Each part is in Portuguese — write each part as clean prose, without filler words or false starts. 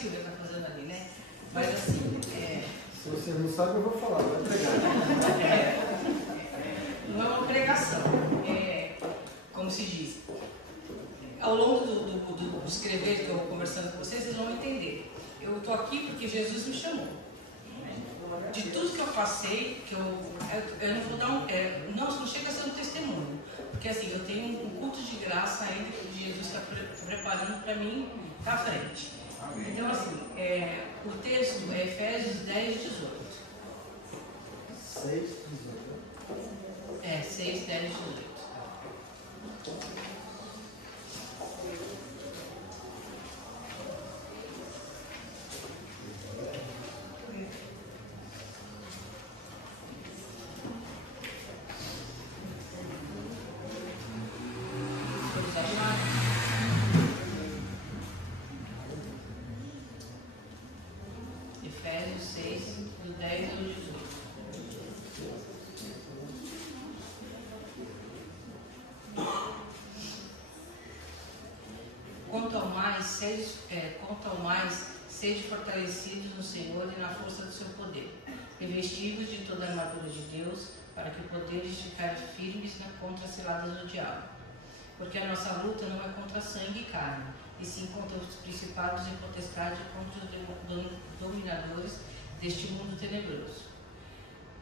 Silvia está fazendo ali, né? Mas assim, se você não sabe, eu vou falar, vai pregar. Não é uma pregação, como se diz. Ao longo do escrever que eu vou conversando com vocês, vocês vão entender. Eu estou aqui porque Jesus me chamou. De tudo que eu passei, que eu não vou dar não chega a ser um testemunho, porque assim, eu tenho um culto de graça ainda que Jesus está preparando para mim para frente. Então assim, o texto é Efésios 10, 18. 6, 18. 6, 10, 18. Efésios 6, do 10 ao 18. Quanto ao mais, sede fortalecidos no Senhor e na força do seu poder, revestidos de toda a armadura de Deus, para que poderes ficar firmes contra as ciladas do diabo. Porque a nossa luta não é contra sangue e carne, e sim contra os principados e potestades, contra os dominadores deste mundo tenebroso,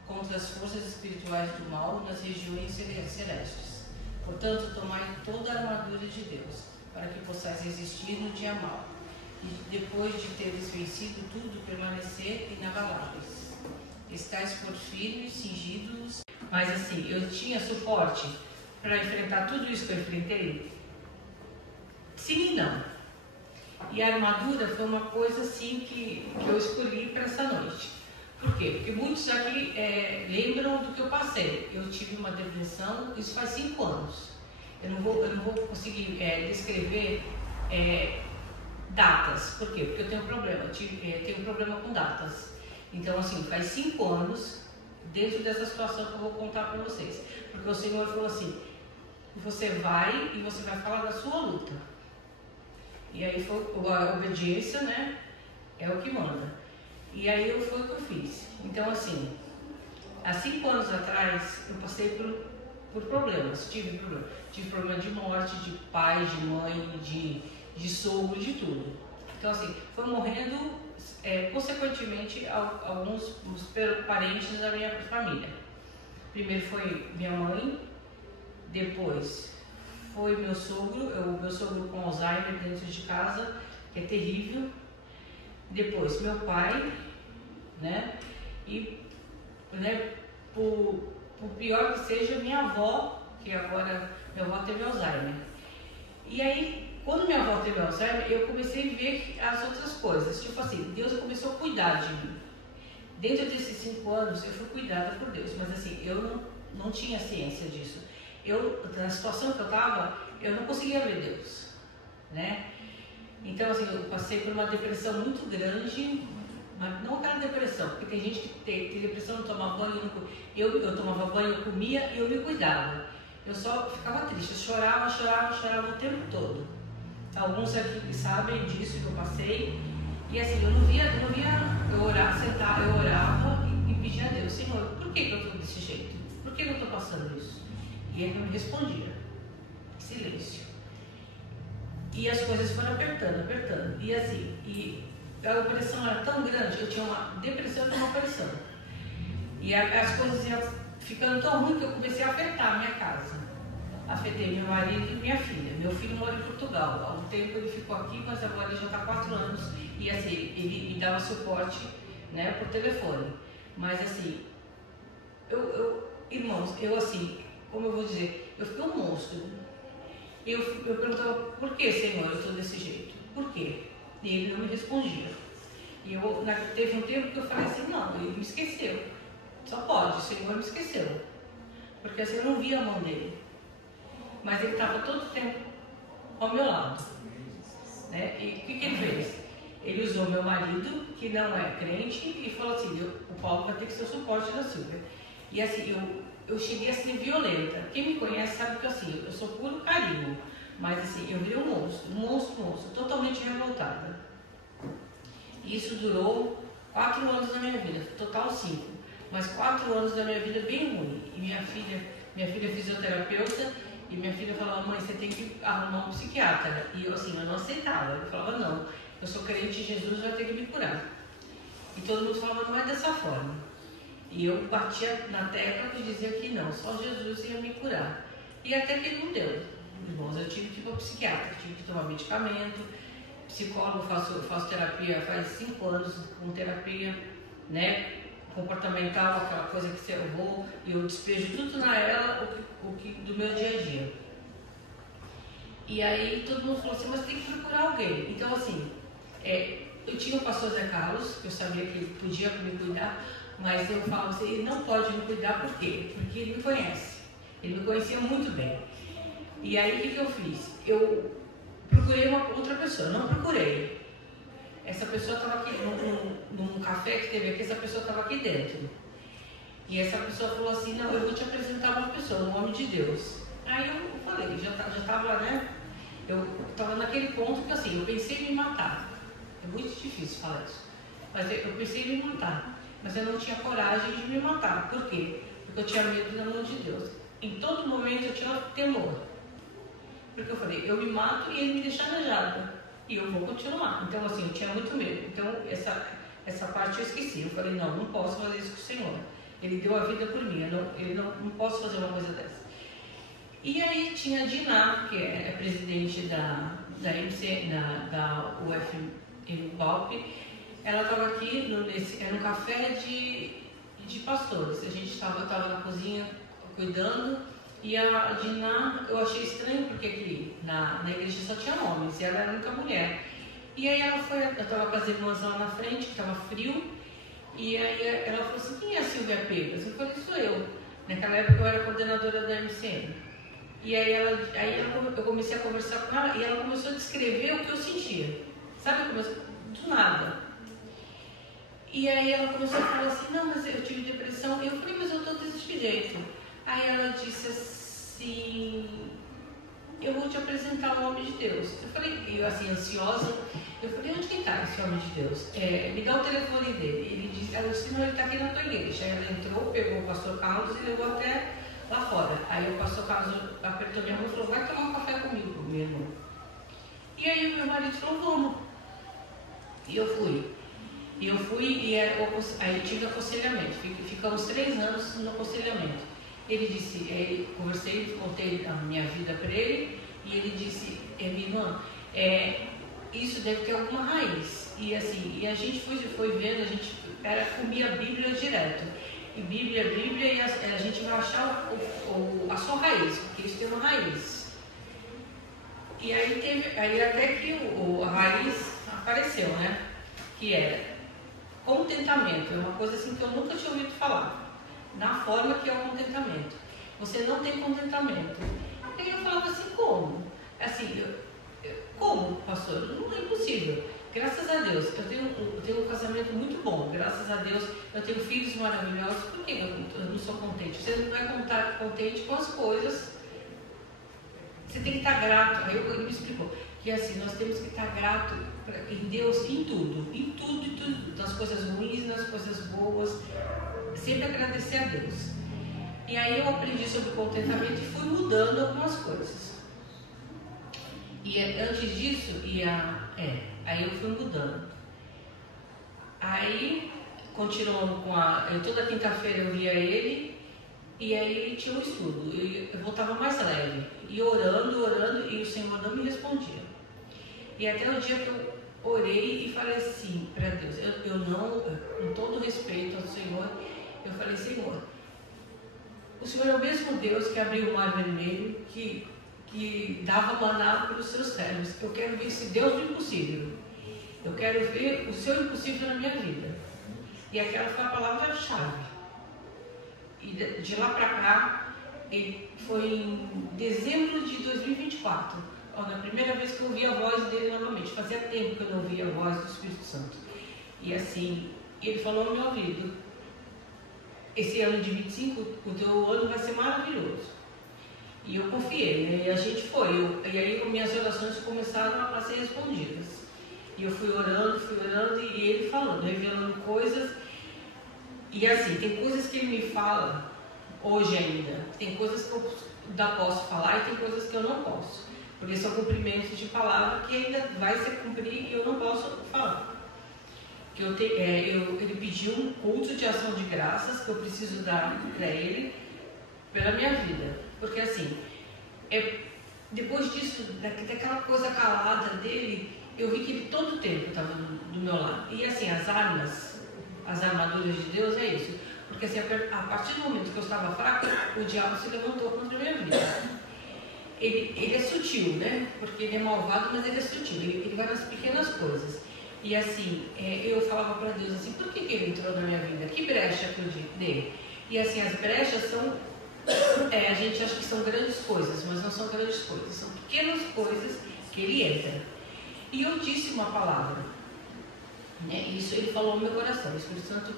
contra as forças espirituais do mal nas regiões celestes. Portanto, tomai toda a armadura de Deus, para que possais resistir no dia mau, e depois de teres vencido tudo, permanecer inabaláveis. Estais por firmes, cingidos. Mas assim, eu tinha suporte para enfrentar tudo isso que eu enfrentei? Sim e não. E a armadura foi uma coisa assim que eu escolhi para essa noite. Por quê? Porque muitos aqui lembram do que eu passei. Eu tive uma depressão, isso faz 5 anos. Eu não vou conseguir descrever datas. Por quê? Porque eu tenho um problema. Eu tenho um problema com datas. Então, assim, faz 5 anos, dentro dessa situação que eu vou contar para vocês. Porque o Senhor falou assim, você vai e você vai falar da sua luta. E aí foi a obediência, né? É o que manda. E aí foi o que eu fiz. Então, assim, há 5 anos atrás, eu passei por problemas. Tive problema de morte, de pai, de mãe, de sogro, de tudo. Então, assim, foi morrendo, consequentemente, alguns parentes da minha família. Primeiro foi minha mãe, depois foi meu sogro com Alzheimer dentro de casa, que é terrível. Depois meu pai, né? E, né, por pior que seja, minha avó, que agora minha avó teve Alzheimer. E aí, quando minha avó teve Alzheimer, eu comecei a ver as outras coisas. Tipo assim, Deus começou a cuidar de mim. Dentro desses 5 anos, eu fui cuidada por Deus, mas assim, eu não tinha ciência disso. Na situação que eu estava, eu não conseguia ver Deus, né? Então, assim, eu passei por uma depressão muito grande, mas não aquela depressão, porque tem gente que tem depressão, não toma banho, eu tomava banho, eu comia e eu me cuidava. Eu só ficava triste, eu chorava o tempo todo. Alguns aqui sabem disso que eu passei, e assim, eu não via eu orar, sentar, eu orava e pedia a Deus, Senhor, por que eu estou desse jeito? Por que eu estou passando isso? E ele não me respondia. Silêncio. E as coisas foram apertando. E assim, a opressão era tão grande, eu tinha uma depressão e uma opressão. E as coisas iam ficando tão ruins que eu comecei a afetar a minha casa. Afetei meu marido e minha filha. Meu filho mora em Portugal. Há um tempo ele ficou aqui, mas agora ele já está 4 anos. E assim, ele me dava suporte, né, por telefone. Mas assim, irmãos, eu assim, como eu vou dizer, eu fiquei um monstro. Eu perguntava, por que, Senhor, eu estou desse jeito? Por quê? E ele não me respondia. E teve um tempo que eu falei assim, não, ele me esqueceu. Só pode, o Senhor me esqueceu. Porque assim, eu não via a mão dele. Mas ele estava todo o tempo ao meu lado. Né? E o que ele fez? Ele usou meu marido, que não é crente, e falou assim, o Paulo vai ter que ser o suporte da Silvia. E assim, eu cheguei a ser violenta. Quem me conhece sabe que assim, eu sou puro carinho. Mas assim, eu virei um monstro, totalmente revoltada. E isso durou 4 anos da minha vida, total 5. Mas 4 anos da minha vida bem ruim. E minha filha é fisioterapeuta, e minha filha falava, mãe, você tem que arrumar um psiquiatra. E eu assim, eu não aceitava. Eu falava, não, eu sou crente em Jesus, vai ter que me curar. E todo mundo falava, não é dessa forma. E eu batia na tecla e dizia que não, só Jesus ia me curar. E até que não deu. Irmãos, eu tive que ir para o psiquiatra, tive que tomar medicamento, psicólogo, faço terapia faz 5 anos com terapia, né? Comportamental, aquela coisa que eu vou e eu despejo tudo na ela, o que do meu dia a dia. E aí todo mundo falou assim, mas tem que procurar alguém. Então assim, eu tinha o pastor Zé Carlos, que eu sabia que ele podia me cuidar, mas eu falava assim, ele não pode me cuidar, por quê? Porque ele me conhece, ele me conhecia muito bem. E aí o que eu fiz? Eu procurei uma outra pessoa, não procurei. Essa pessoa estava aqui, num café que teve aqui, essa pessoa estava aqui dentro. E essa pessoa falou assim, não, eu vou te apresentar uma pessoa, no nome de Deus. Aí eu falei, já estava, né? Eu estava naquele ponto que assim, eu pensei em me matar. É muito difícil falar isso. Mas eu pensei em me matar. Mas eu não tinha coragem de me matar. Por quê? Porque eu tinha medo da mão de Deus. Em todo momento eu tinha temor. Porque eu falei, eu me mato e ele me deixa aleijada. E eu vou continuar. Então, assim, eu tinha muito medo. Então, essa parte eu esqueci. Eu falei, não posso fazer isso com o Senhor. Ele deu a vida por mim. Eu não posso fazer uma coisa dessa. E aí tinha a Diná, que é presidente da MC, da UFMBALP. Ela estava aqui, era um café de pastores. A gente estava na cozinha cuidando. E a Diná, eu achei estranho, porque aqui na igreja só tinha homens, e ela era a única mulher. E aí ela foi, eu estava com as irmãs lá na frente, que estava frio, e aí ela falou assim, quem é a Silvia Pegas? Eu falei, sou eu. Naquela época eu era coordenadora da MCM. E aí eu comecei a conversar com ela, e ela começou a descrever o que eu sentia. Sabe, do nada. E aí ela começou a falar assim, não, mas eu tive depressão. E eu falei, mas eu estou desse jeito. Aí ela disse assim, eu vou te apresentar o homem de Deus. Eu falei, eu assim, ansiosa, eu falei, onde que está esse homem de Deus? Me dá o telefone dele. Ela disse, não, ele está aqui na tua igreja. Aí ela entrou, pegou o pastor Carlos e levou até lá fora. Aí o pastor Carlos apertou minha mão e falou, vai tomar um café comigo, meu irmão. E aí o meu marido falou, vamos. E eu fui. E aí eu tive aconselhamento. Ficamos 3 anos no aconselhamento. Ele disse, conversei, contei a minha vida para ele, e ele disse, minha irmã, isso deve ter alguma raiz. E assim, a gente foi vendo, a gente comia a Bíblia direto. E Bíblia, e a gente vai achar a sua raiz, porque isso tem uma raiz. E aí até que a raiz apareceu, né? Que era contentamento, é uma coisa assim que eu nunca tinha ouvido falar. Na forma que é o contentamento. Você não tem contentamento. E aí eu falava assim, como? Assim, como, pastor? Não é impossível. Graças a Deus, eu tenho um casamento muito bom. Graças a Deus, eu tenho filhos maravilhosos. Por que eu não sou contente? Você não vai contente com as coisas. Você tem que estar grato. Aí ele me explicou que assim, nós temos que estar grato em Deus em tudo. Em tudo. Nas coisas ruins, nas coisas boas. Sempre agradecer a Deus. E aí eu aprendi sobre contentamento e fui mudando algumas coisas. E antes disso, aí eu fui mudando. Aí, continuando toda quinta-feira eu via ele, e aí tinha um estudo. Eu voltava mais leve, e orando, e o Senhor não me respondia. E até o dia que eu orei e falei assim para Deus, eu não, com todo respeito ao Senhor, eu falei, Senhor, o Senhor é o mesmo Deus que abriu o mar vermelho, que dava maná para os seus servos. Eu quero ver esse Deus do impossível. Eu quero ver o seu impossível na minha vida. E aquela foi a palavra-chave. E de lá para cá, foi em dezembro de 2024, na primeira vez que eu ouvi a voz dele novamente. Fazia tempo que eu não ouvia a voz do Espírito Santo. E assim, ele falou no meu ouvido, esse ano de 25, o teu ano vai ser maravilhoso. E eu confiei, né? E a gente foi. E aí minhas orações começaram a ser respondidas. E eu fui orando, e ele falando, revelando coisas. E assim, tem coisas que ele me fala hoje ainda. Tem coisas que eu ainda posso falar e tem coisas que eu não posso. Porque são cumprimentos de palavra que ainda vai se cumprir e eu não posso falar. Ele pediu um culto de ação de graças que eu preciso dar para ele pela minha vida. Porque assim, depois disso, daquela coisa calada dele, eu vi que ele todo o tempo estava do meu lado. E assim, as armaduras de Deus é isso. Porque assim, a partir do momento que eu estava fraca, o diabo se levantou contra a minha vida. Ele é sutil, né? Porque ele é malvado, mas ele é sutil. Ele vai nas pequenas coisas. E assim, eu falava para Deus assim, por que ele entrou na minha vida? Que brecha que eu dei? E assim, as brechas são, a gente acha que são grandes coisas, mas não são grandes coisas. São pequenas coisas que ele entra. E eu disse uma palavra. Né? Isso ele falou no meu coração. O Espírito Santo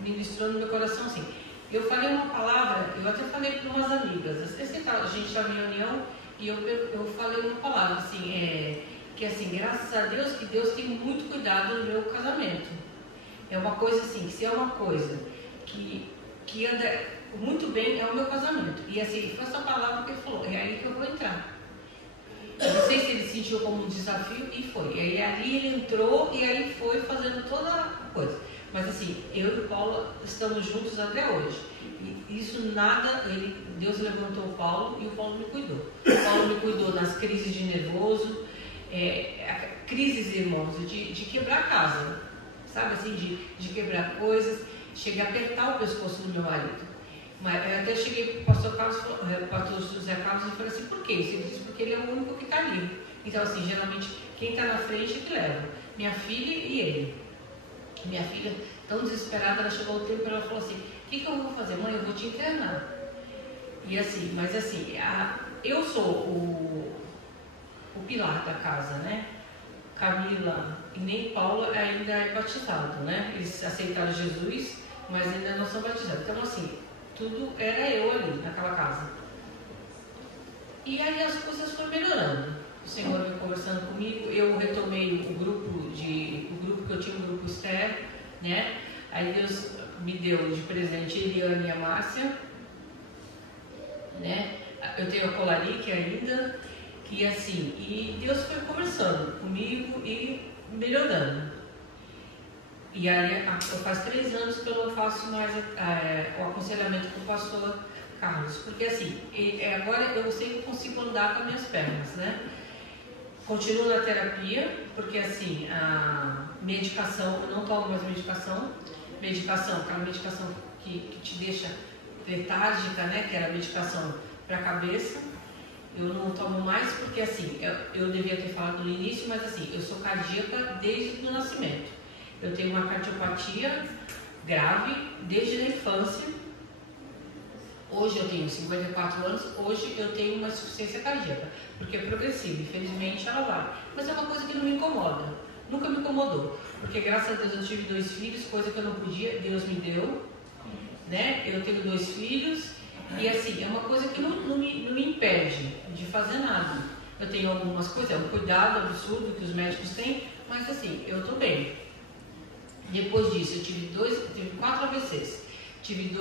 ministrou no meu coração assim. Eu falei uma palavra, eu até falei para umas amigas. Às vezes a gente está em reunião e eu falei uma palavra assim, que assim, graças a Deus, que Deus tem muito cuidado no meu casamento. É uma coisa assim, que se é uma coisa que anda muito bem, é o meu casamento. E assim, foi essa palavra que ele falou, é aí que eu vou entrar. Eu não sei se ele sentiu como um desafio e foi. E aí ali ele entrou e aí foi fazendo toda a coisa. Mas assim, eu e o Paulo estamos juntos até hoje. E isso nada, Deus levantou o Paulo e o Paulo me cuidou. O Paulo me cuidou nas crises de nervoso, crises, irmãos, de quebrar a casa, sabe assim, de quebrar coisas, cheguei a apertar o pescoço do meu marido. Mas eu até cheguei para o pastor José Carlos e falei assim, por que isso? Ele disse, porque ele é o único que está ali. Então assim, geralmente quem está na frente é que leva, minha filha e ele. Minha filha, tão desesperada, ela chegou ao tempo e ela falou assim, o que eu vou fazer? Mãe, eu vou te internar. E assim, mas assim, eu sou o pilar da casa, né? Camila e nem Paula ainda é batizado, né? Eles aceitaram Jesus, mas ainda não são batizados. Então assim, tudo era eu ali naquela casa. E aí as coisas foram melhorando. O Senhor veio conversando comigo, eu retomei o grupo que eu tinha, o grupo Esther, né? Aí Deus me deu de presente Eliane e a Márcia, né? Eu tenho a Colarique ainda, e assim, e Deus foi conversando comigo e melhorando. E aí, faz 3 anos que eu não faço mais o aconselhamento com o pastor Carlos, porque assim, agora eu sei que eu consigo andar com as minhas pernas, né? Continuo na terapia, porque assim, a medicação, eu não tomo mais medicação, aquela medicação que te deixa letárgica, né? Que era a medicação para a cabeça, eu não tomo mais, porque assim, eu devia ter falado no início, mas assim, eu sou cardíaca desde o nascimento. Eu tenho uma cardiopatia grave desde a infância. Hoje eu tenho 54 anos, hoje eu tenho uma insuficiência cardíaca, porque é progressiva, infelizmente ela vai. Mas é uma coisa que não me incomoda, nunca me incomodou, porque graças a Deus eu tive 2 filhos, coisa que eu não podia, Deus me deu, né? Eu tenho 2 filhos, e assim, é uma coisa que não me impede de fazer nada. Eu tenho algumas coisas, é um cuidado absurdo que os médicos têm, mas assim, eu estou bem. Depois disso, eu tive 4 AVCs. Tive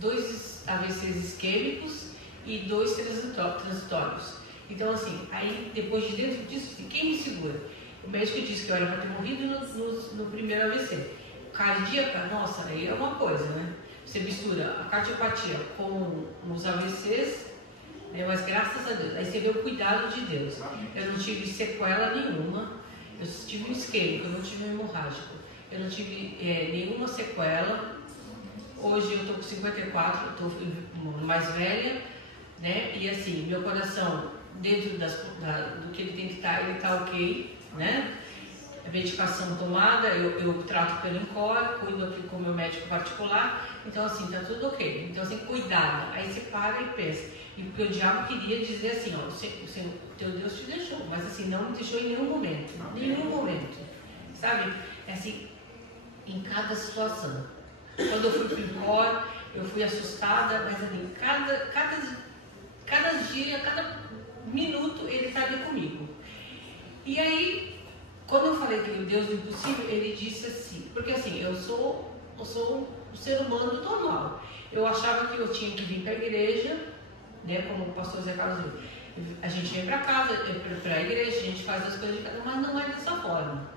2 AVCs isquêmicos e 2 transitórios. Então, assim, aí depois de dentro disso, quem me segura? O médico disse que eu era para ter morrido no primeiro AVC. Cardíaca, nossa, aí é uma coisa, né? Você mistura a cardiopatia com os AVCs, né? Mas graças a Deus, aí você vê o cuidado de Deus. Eu não tive sequela nenhuma, eu tive um isquêmico, eu não tive um hemorrágico. Eu não tive nenhuma sequela. Hoje eu estou com 54, estou mais velha, né? E assim, meu coração, dentro do que ele tem que estar, ele está ok, né? A medicação tomada, eu trato pelo Encore, cuido aqui com o meu médico particular, então assim, está tudo ok. Então assim, cuidado, aí você para e pensa. E porque o diabo queria dizer assim, ó, o teu Deus te deixou, mas assim, não me deixou em nenhum momento, sabe? É assim, em cada situação. Quando eu fui para o Encore, eu fui assustada, mas assim, cada dia, cada minuto ele está ali comigo. E aí, quando eu falei que o Deus do impossível, ele disse assim, porque assim, eu sou um ser humano normal. Eu achava que eu tinha que vir para a igreja, né, como o pastor Zé Carlos viu. A gente vem para casa, para a igreja, a gente faz as coisas de casa, mas não é dessa forma.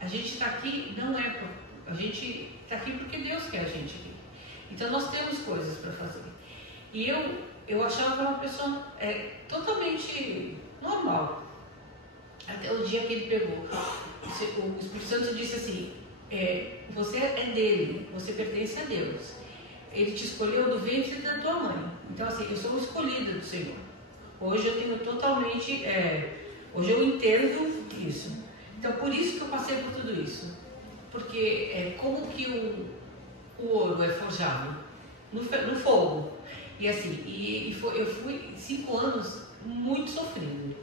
A gente está aqui, a gente está aqui porque Deus quer a gente aqui. Então nós temos coisas para fazer. E eu achava que era uma pessoa totalmente normal. Até o dia que ele pegou, o Espírito Santo disse assim, você é dele, você pertence a Deus. Ele te escolheu do ventre da tua mãe. Então assim, eu sou escolhida do Senhor. Hoje eu tenho totalmente, hoje eu entendo isso. Então por isso que eu passei por tudo isso. Porque como que o ouro é forjado? No fogo. E assim, eu fui 5 anos muito sofrido.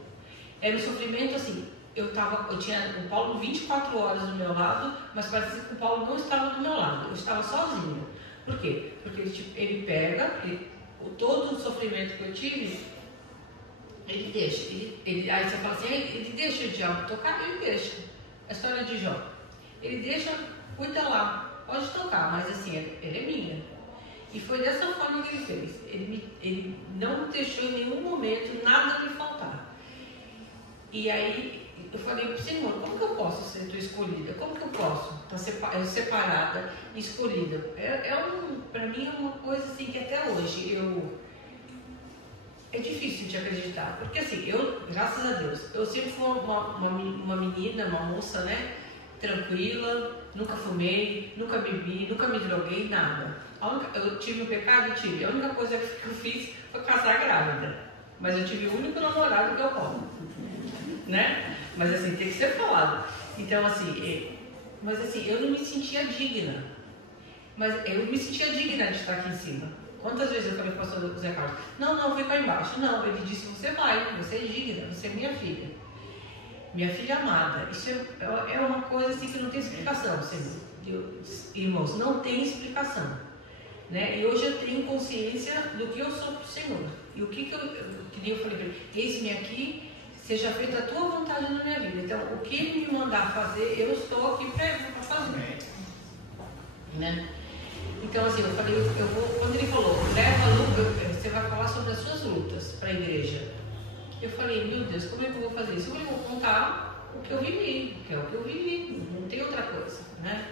Era um sofrimento assim, eu tinha o Paulo 24 horas do meu lado, mas parecia que o Paulo não estava do meu lado, eu estava sozinha. Por quê? Porque ele pega, todo o sofrimento que eu tive, ele deixa. Aí você fala assim, ele deixa o diabo tocar, ele deixa. A história de Jó. Ele deixa, cuida lá, pode tocar, mas assim, ele é minha. E foi dessa forma que ele fez. Ele não deixou em nenhum momento nada me faltar. E aí eu falei, Senhor, como que eu posso ser tua escolhida? Como que eu posso estar separada, escolhida? Para mim é uma coisa assim que até hoje é difícil de acreditar. Porque assim, graças a Deus, eu sempre fui uma menina, uma moça, né? Tranquila, nunca fumei, nunca bebi, nunca me droguei, nada. Eu tive um pecado? Tive. A única coisa que eu fiz foi casar grávida. Mas eu tive o único namorado que eu como. Né? Mas assim, tem que ser falado. Então assim, mas assim, eu não me sentia digna. Mas eu me sentia digna de estar aqui em cima. Quantas vezes eu falei para o pastor Zé Carlos, não, vem para embaixo. Não, ele disse, você vai, você é digna, você é minha filha. Minha filha amada. Isso é uma coisa assim que não tem explicação, Senhor. Irmãos, não tem explicação. Né? E hoje eu tenho consciência do que eu sou para o Senhor. E o que eu falei para ele, eis-me aqui, seja feita a tua vontade na minha vida. Então, o que ele me mandar fazer, eu estou aqui para fazer. Né? Então, assim, eu falei, quando ele falou, você vai falar sobre as suas lutas para a igreja. Eu falei, meu Deus, como é que eu vou fazer isso? Eu vou contar o que eu vivi, que é o que eu vivi, não tem outra coisa, né?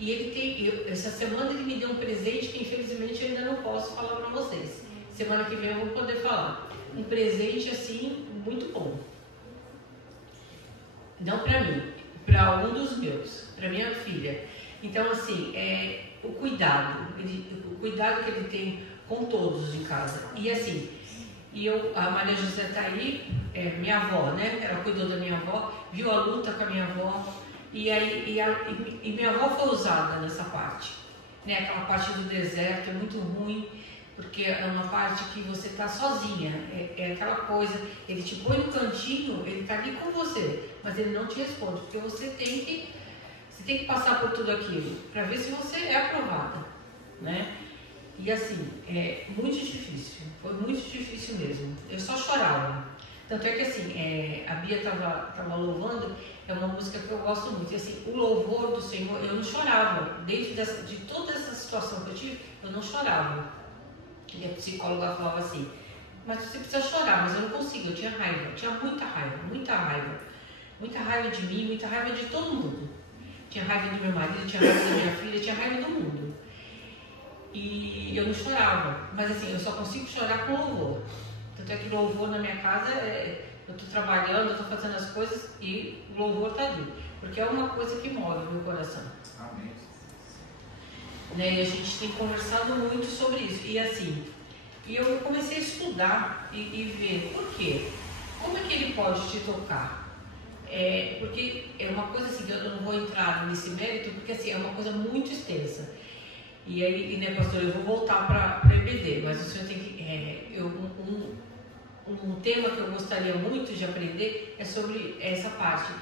E essa semana ele me deu um presente que infelizmente eu ainda não posso falar para vocês. Semana que vem eu vou poder falar. Um presente assim, muito bom. Não para mim, para um dos meus, para minha filha. Então assim, o cuidado que ele tem com todos em casa. E assim, a Maria José está aí, minha avó, né? Ela cuidou da minha avó, viu a luta com a minha avó. E minha avó foi usada nessa parte, né? Aquela parte do deserto é muito ruim, porque é uma parte que você está sozinha, é aquela coisa, ele te põe no cantinho, ele está ali com você, mas ele não te responde, porque você tem que passar por tudo aquilo, para ver se você é aprovada, né? E assim, é muito difícil, foi muito difícil mesmo, eu só chorava. Tanto é que assim, a Bia estava louvando, é uma música que eu gosto muito. E assim, o louvor do Senhor, eu não chorava. Dentro de toda essa situação que eu tive, eu não chorava. E a psicóloga falava assim, mas você precisa chorar, mas eu não consigo, eu tinha raiva. Eu tinha muita raiva, muita raiva. Muita raiva de mim, muita raiva de todo mundo. Tinha raiva do meu marido, tinha raiva da minha filha, tinha raiva do mundo. E eu não chorava. Mas assim, eu só consigo chorar com louvor. Tanto é que louvor na minha casa, eu estou trabalhando, eu estou fazendo as coisas e o louvor está ali. Porque é uma coisa que move o meu coração. Amém. Né? E a gente tem conversado muito sobre isso. E assim, eu comecei a estudar e ver por quê. Como é que ele pode te tocar? Porque é uma coisa assim, eu não vou entrar nesse mérito, porque assim, é uma coisa muito extensa. E aí, né, pastor, eu vou voltar para EBD, mas o senhor tem que... Um tema que eu gostaria muito de aprender é sobre essa parte.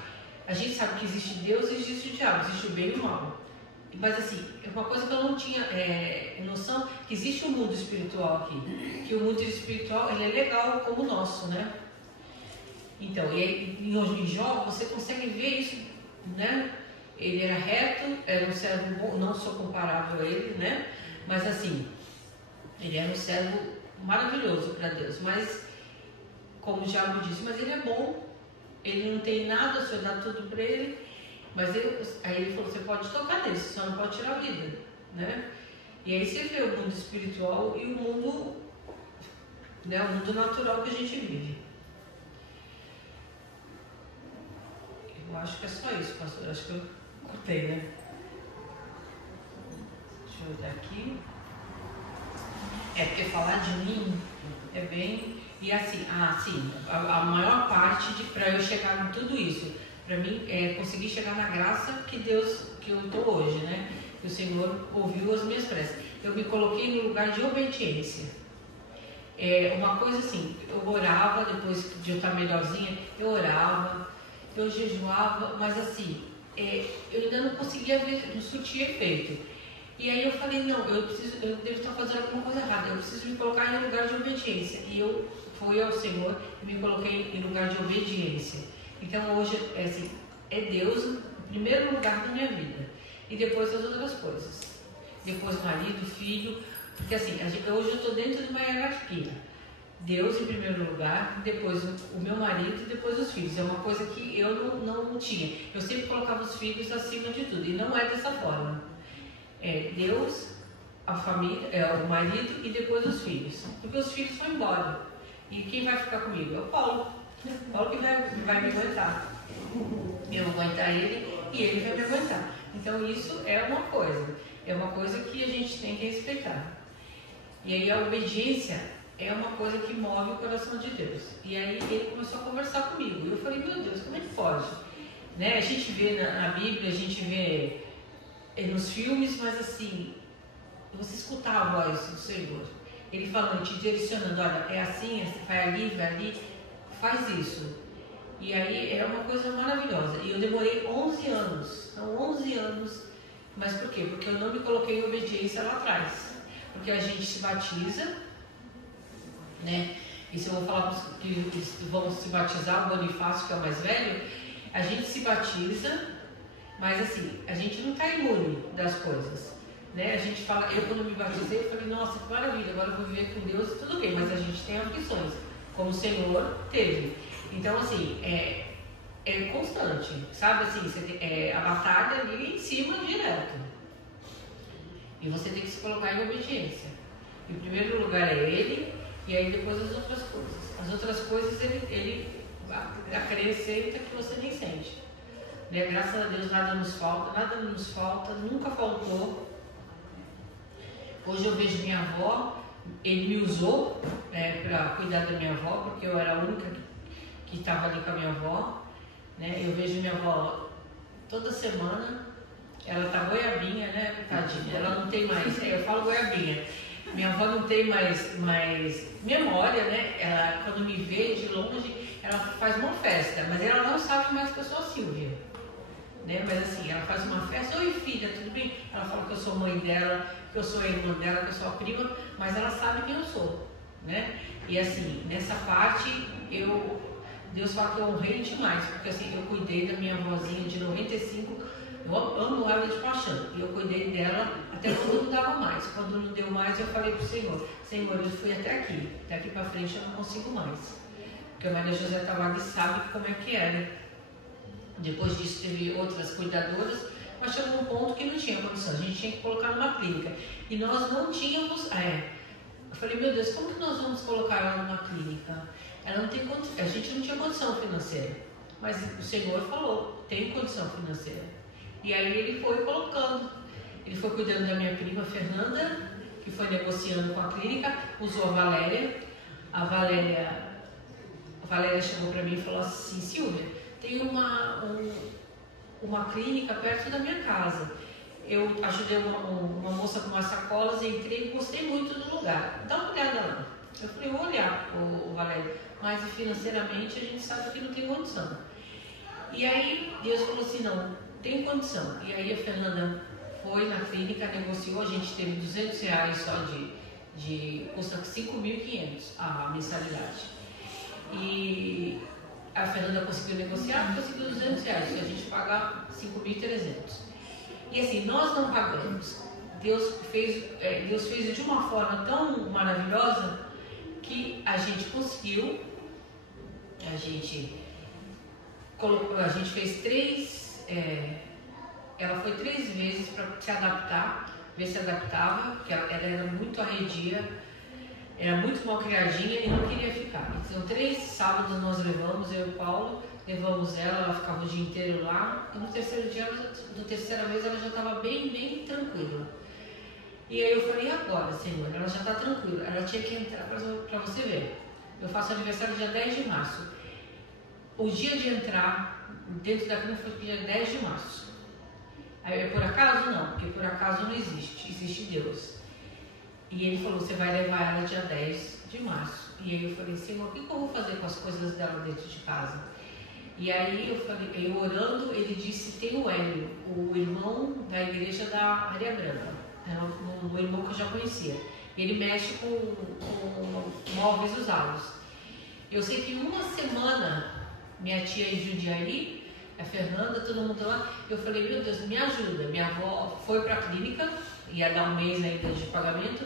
A gente sabe que existe Deus e existe o diabo, existe o bem e o mal. Mas assim, é uma coisa que eu não tinha noção, que existe um mundo espiritual aqui. Que o mundo espiritual, ele é legal como o nosso, né? Então, e aí, em Jó, você consegue ver isso, né? Ele era reto, era um servo bom, não sou comparável a ele, né? Mas assim, ele era um servo maravilhoso para Deus. Mas, como o diabo disse, mas ele é bom, ele não tem nada, o Senhor dá tudo para ele. Mas aí ele falou, você pode tocar nele, você só não pode tirar a vida, né? E aí você vê o mundo espiritual e o mundo, né, o mundo natural que a gente vive. Eu acho que é só isso, pastor. Acho que eu cortei, né? Deixa eu olhar aqui. Porque falar de mim é bem... E assim, sim, a maior parte para eu chegar em tudo isso, para mim, é conseguir chegar na graça que Deus, que eu estou hoje, né? Que o Senhor ouviu as minhas preces. Eu me coloquei no lugar de obediência. Uma coisa assim, eu orava, depois de eu estar melhorzinha, eu orava, eu jejuava, mas assim, eu ainda não conseguia ver, não surtir efeito. E aí eu falei, não, eu devo estar fazendo alguma coisa errada, eu preciso me colocar em lugar de obediência. E eu fui ao Senhor e me coloquei em lugar de obediência. Então hoje, assim, é Deus em primeiro lugar da minha vida. E depois as outras coisas. Depois marido, filho, porque assim, hoje eu estou dentro de uma hierarquia. Deus em primeiro lugar, depois o meu marido e depois os filhos. É uma coisa que eu não tinha. Eu sempre colocava os filhos acima de tudo. E não é dessa forma. Deus, a família, o marido e depois os filhos. Porque os filhos foram embora. E quem vai ficar comigo? É o Paulo. Paulo que vai me aguentar. Eu vou aguentar ele e ele vai me aguentar. Então isso é uma coisa que a gente tem que respeitar. E aí a obediência é uma coisa que move o coração de Deus. E aí ele começou a conversar comigo. E eu falei, meu Deus, como é que pode? Né? A gente vê na Bíblia, a gente vê nos filmes, mas assim, você escutar a voz do Senhor. Ele falando, te direcionando, olha, é assim, vai ali, faz isso. E aí é uma coisa maravilhosa. E eu demorei 11 anos, não 11 anos, mas por quê? Porque eu não me coloquei em obediência lá atrás. Porque a gente se batiza, né? E se eu vou falar que vão se batizar, o Bonifácio, que é o mais velho, a gente se batiza, mas assim, a gente não está imune das coisas. Né? A gente fala, eu quando me batizei, eu falei, nossa, que maravilha, agora eu vou viver com Deus e tudo bem, mas a gente tem aflições, como o Senhor teve. Então, assim, é constante, sabe? Assim, a batalha ali em cima direto. E você tem que se colocar em obediência. Em primeiro lugar é Ele, e aí depois as outras coisas. As outras coisas Ele acrescenta que você nem sente. Né? Graças a Deus nada nos falta, nunca faltou. Hoje eu vejo minha avó, ele me usou para cuidar da minha avó, porque eu era a única que estava ali com a minha avó. Né? Eu vejo minha avó toda semana, ela tá goiabinha, né, tadinha, ela não tem mais, eu falo goiabinha, minha avó não tem mais memória, né, ela quando me vê de longe, ela faz uma festa, mas ela não sabe mais que eu sou a Silvia. Né? Mas assim, ela faz uma festa, oi filha, tudo bem? Ela fala que eu sou mãe dela, que eu sou a irmã dela, que eu sou a prima, mas ela sabe quem eu sou, né? E assim, nessa parte, Deus fala que eu honrei demais, porque assim, eu cuidei da minha avózinha de 95, eu amo ela de paixão, e eu cuidei dela até quando não dava mais. Quando não deu mais, eu falei pro Senhor, eu fui até aqui pra frente eu não consigo mais. Porque a Maria José Tavares sabe como é que era. Depois disso teve outras cuidadoras, mas chegou um ponto que não tinha condição, a gente tinha que colocar numa clínica. E nós não tínhamos. Eu falei, meu Deus, como que nós vamos colocar ela numa clínica? Ela não tem condição, a gente não tinha condição financeira. Mas o Senhor falou, tem condição financeira. E aí ele foi colocando. Ele foi cuidando da minha prima Fernanda, que foi negociando com a clínica, usou a Valéria. A Valéria chegou para mim e falou assim, Silvia, tem uma clínica perto da minha casa. Eu ajudei uma moça com umas sacolas, entrei e gostei muito do lugar. Dá uma olhada lá. Eu falei, vou olhar, o Valério, mas financeiramente a gente sabe que não tem condição. E aí Deus falou assim, não, tem condição. E aí a Fernanda foi na clínica, negociou, a gente teve R$200 só custa 5.500 a mensalidade. E a Fernanda conseguiu negociar, conseguiu R$200, e a gente paga 5.300. E assim, nós não pagamos. Deus fez de uma forma tão maravilhosa que a gente conseguiu. A gente fez 3. Ela foi 3 vezes para se adaptar, ver se adaptava, porque ela era muito arredia, era muito mal criadinha e não queria ficar. Então 3 sábados nós levamos, eu e o Paulo, levamos ela ficava o dia inteiro lá, e no terceiro dia, na terceira vez, ela já estava bem, bem tranquila. E aí eu falei, agora, Senhor, ela já está tranquila, ela tinha que entrar, para você ver. Eu faço aniversário dia 10 de março. O dia de entrar dentro da clínica foi dia 10 de março. Aí, por acaso? Não, porque por acaso não existe, existe Deus. E ele falou, você vai levar ela dia 10 de março. E aí eu falei, Senhor, o que eu vou fazer com as coisas dela dentro de casa? E aí eu falei, eu orando, ele disse, tem o Hélio, o irmão da igreja da Área Branca. Era um irmão que eu já conhecia. Ele mexe com móveis usados. Eu sei que uma semana, minha tia em Jundiaí, a Fernanda, todo mundo lá, eu falei, meu Deus, me ajuda. Minha avó foi para a clínica, ia dar um mês ainda de pagamento.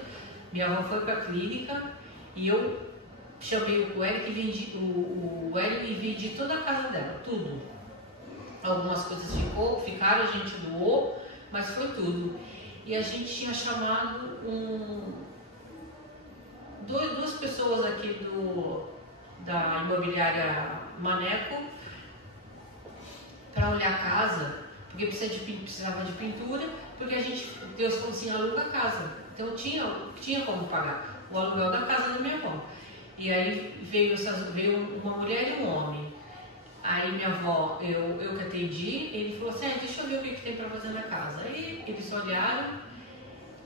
Minha avó foi para a clínica e eu chamei o Hélio e vendi toda a casa dela, tudo. Algumas coisas ficaram, a gente doou, mas foi tudo. E a gente tinha chamado duas pessoas aqui da imobiliária Maneco para olhar a casa, porque precisava de pintura, porque Deus falou assim, aluga a casa. Então tinha como pagar o aluguel da casa da minha avó. E aí veio uma mulher e um homem. Aí minha avó, eu que atendi, ele falou assim, deixa eu ver o que tem para fazer na casa. Aí eles olharam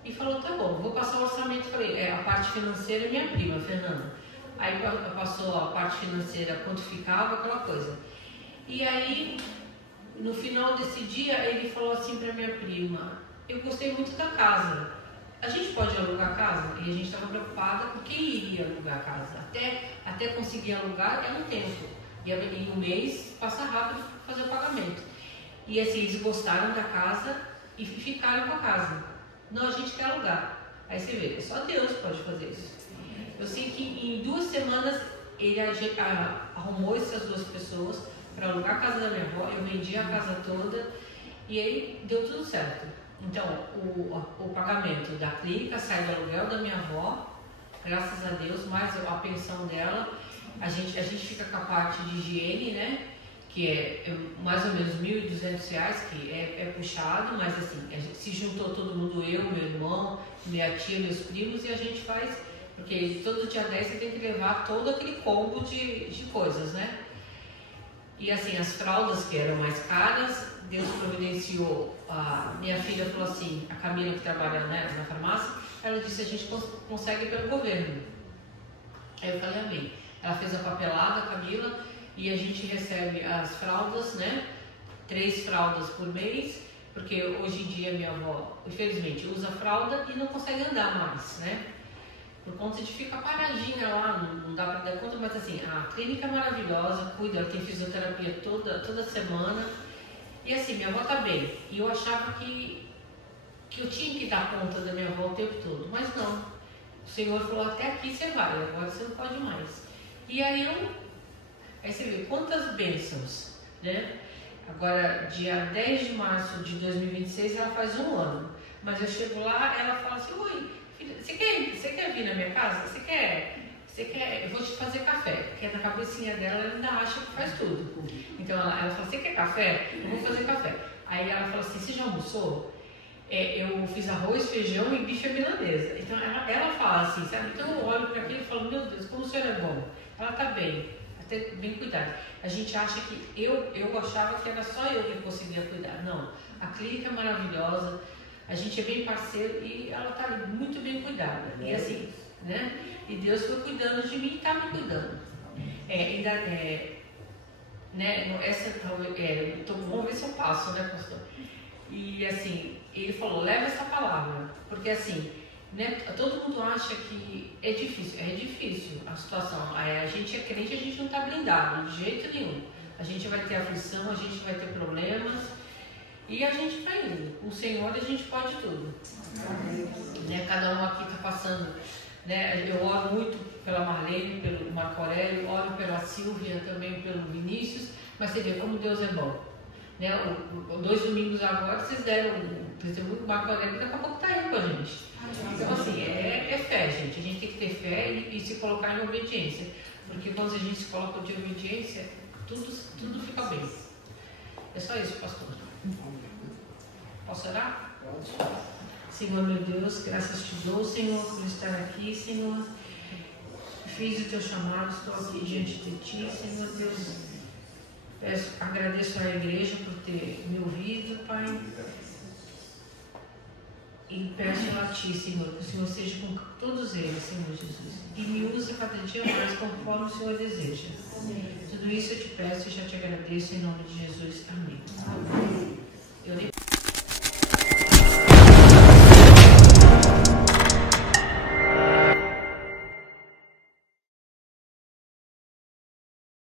e falou, tá bom, vou passar o orçamento. Falei, a parte financeira é minha prima, Fernanda. Aí passou a parte financeira, quanto ficava, aquela coisa. E aí, no final desse dia, ele falou assim para minha prima, eu gostei muito da casa. A gente pode alugar a casa? E a gente estava preocupada com quem iria alugar a casa. Até conseguir alugar é um tempo. E em um mês passa rápido fazer o pagamento. E assim, eles gostaram da casa e ficaram com a casa. Não, a gente quer alugar. Aí você vê, só Deus pode fazer isso. Eu sei que em 2 semanas ele arrumou essas 2 pessoas para alugar a casa da minha avó. Eu vendi a casa toda e aí deu tudo certo. Então, o pagamento da clínica sai do aluguel da minha avó, graças a Deus, mais a pensão dela. A gente fica com a parte de higiene, né? Que é mais ou menos R$1.200, que é puxado, mas assim, a gente se juntou todo mundo, eu, meu irmão, minha tia, meus primos, e a gente faz, porque todo dia 10 você tem que levar todo aquele combo de coisas, né? E assim, as fraldas que eram mais caras, Deus providenciou. Minha filha falou assim, a Camila que trabalha, né, na farmácia, ela disse, a gente consegue pelo governo. Aí eu falei, amém. Ela fez a papelada, a Camila, e a gente recebe as fraldas, né? 3 fraldas por mês, porque hoje em dia minha avó, infelizmente, usa fralda e não consegue andar mais, né? Por conta de ficar paradinha lá, não dá para dar conta, mas assim, a clínica é maravilhosa, cuida, ela tem fisioterapia toda semana. E assim, minha avó tá bem. E eu achava que eu tinha que dar conta da minha avó o tempo todo, mas não. O Senhor falou, até aqui você vai, agora você não pode mais. E aí você vê quantas bênçãos, né? Agora, dia 10 de março de 2026, ela faz 1 ano. Mas eu chego lá, ela fala assim, oi, filha, você quer vir na minha casa? Você quer? Eu vou te fazer café. Porque na cabecinha dela, ela ainda acha que faz tudo. Então, ela fala, você quer café? Eu vou fazer café. Aí ela fala assim, você já almoçou? Eu fiz arroz, feijão e bife à milanesa. Então, ela fala assim, sabe? Então, eu olho para aquilo e falo, meu Deus, como o senhor é bom. Ela tá bem, até bem cuidada. A gente acha que eu achava que era só eu que conseguia cuidar. Não, a clínica é maravilhosa, a gente é bem parceiro e ela tá muito bem cuidada. E assim, né? E Deus foi cuidando de mim e tá me cuidando. Vamos ver se eu passo, né, pastor? E assim, ele falou, leva essa palavra, porque assim, né, todo mundo acha que É difícil a situação. A gente é crente, a gente não está blindado, de jeito nenhum. A gente vai ter aflição, a gente vai ter problemas e a gente vai indo. Com o Senhor a gente pode tudo. Né? Cada um aqui está passando. Né? Eu oro muito pela Marlene, pelo Marco Aurélio, oro pela Silvia, também pelo Vinícius, mas você vê como Deus é bom. Né? 2 domingos agora vocês deram um testemunho, o Marco Aurélio daqui a pouco está aí com a gente. Então assim, é fé, gente. A gente tem que ter fé e se colocar em obediência. Porque quando a gente se coloca de obediência, tudo fica bem. É só isso, pastor. Posso orar? Senhor meu Deus, graças te dou, Senhor, por estar aqui, Senhor. Fiz o teu chamado, estou aqui diante de ti, Senhor Deus. Agradeço à igreja por ter me ouvido, Pai. E peço a ti, Senhor, que o Senhor seja com todos eles, Senhor Jesus. E me use cada dia mais conforme o Senhor deseja. Tudo isso eu te peço e já te agradeço em nome de Jesus. Amém.